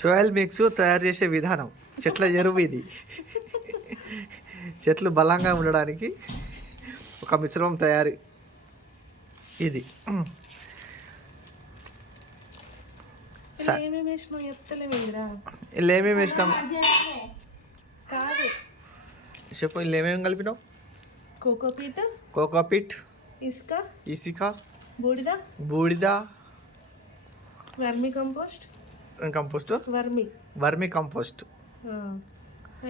సోయల్ mix తయారు చేసే విధానం, చెట్ల ఎరువు ఇది. చెట్లు బలంగా ఉండడానికి ఒక మిశ్రమం తయారీ ఇది. ఇలా ఏమేమి వేసినాం చెప్పు. ఇలా ఏమేమి కలిపినావు? కోకోపీట్, ఇసుక, బూడిద, వర్మి కంపోస్ట్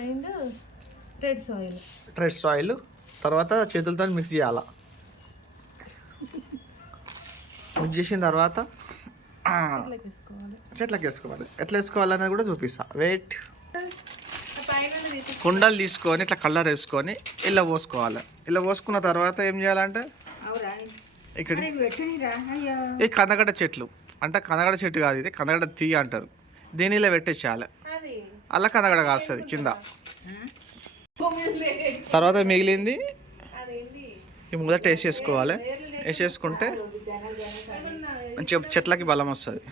అండ్ రెడ్ సాయిల్. తర్వాత చేతులతో మిక్స్ చేయాలా. మిక్స్ చేసిన తర్వాత చెట్లకి వేసుకోవాలి. ఎట్లా వేసుకోవాలనేది కూడా చూపిస్తా. వెయిట్. కుండలు తీసుకొని ఇట్లా కలర్ వేసుకొని ఇలా పోసుకోవాలి. ఇలా పోసుకున్న తర్వాత ఏం చేయాలంటే ఇక్కడ ఈ కందగడ్డ చెట్లు అంటే కందగడ్డ చెట్టు కాదు, ఇది కందగడ్డ తీగ అంటారు. దీని ఇలా పెట్టేసేయాలి. అలా కందగడ్డ కాస్తుంది కింద. తర్వాత మిగిలింది ఈ మొదట వేసేసుకోవాలి. వేసేసుకుంటే మంచిగా చెట్లకి బలం వస్తుంది.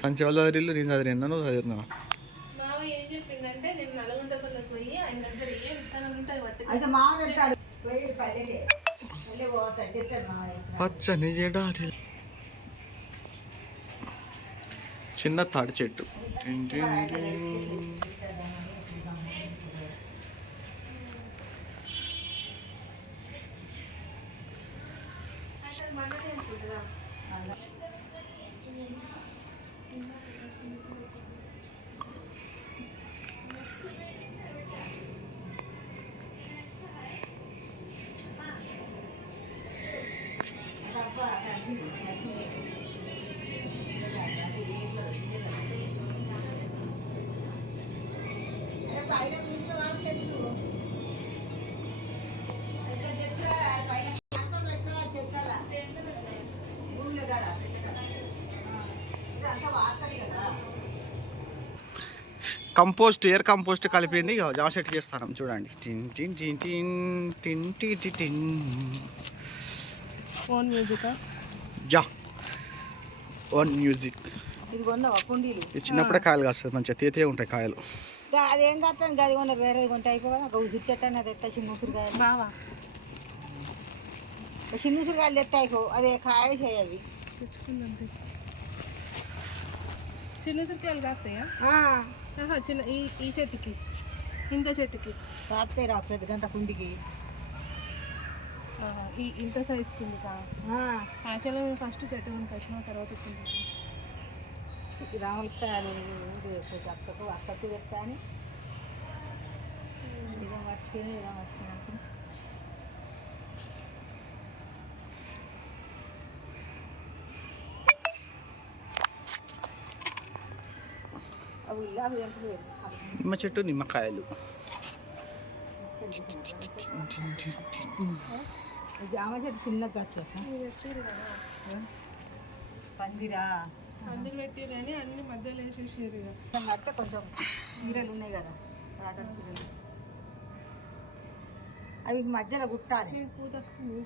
సంచవాళ్ళు చదివిల్లు, నేను చదివినా, నువ్వు చదివినావా? పచ్చని జెండారి చిన్న తాడి చెట్టు. కంపోస్ట్, ఎయిర్ కంపోస్ట్ కలిపింది జామ సెట్ చేస్తాను చూడండి. టిన్ టిన్ టిన్ టిన్ టిన్ టిన్ టిన్. Own music. Yeah, own music. ఇది చిన్నప్పుడే కాయలు కాస్తుంది, మంచిగా తీతే ఉంటాయి కాయలు. అదేం కాస్తాను గది కొన్నారు, వేరే కొంటే అయిపోగా ఒక ఉసిరి చెట్టు అనేది తెస్తా. చిన్న ఉసిరికాయలు బావా, చిన్న ఉసిరికాయలు తెస్తా అయిపో. అదే కాయ చేయాలి తెచ్చుకుందంతే. చిన్న ఉసిరికాయలు కాస్తాయా? చిన్న ఈ చెట్టుకి, ఇంత చెట్టుకి కాస్తాయి రా. పెద్ద గంట కుండికి ఇంత సైజ్ కింది. యాక్చువల్గా మేము ఫస్ట్ చెట్టు కొనుకొచ్చిన తర్వాత రాములకాయలు అక్కకు అక్కకు పెడతా అని ఇదే మర్చిపోయి ఇలా మర్చిపోయినప్పుడు అవి ఇలా నిమ్మ చెట్టు, నిమ్మకాయలు. జామ చెట్టు చిన్నగా పందిరా అందరు పెట్టారు కానీ అన్ని మధ్యలో వేసేసారు. అంటే కొంచెం చీరలు ఉన్నాయి కదా, కాటన్ చీరలు, అవి మధ్యలో కుట్టాలి. పూత వస్తుంది.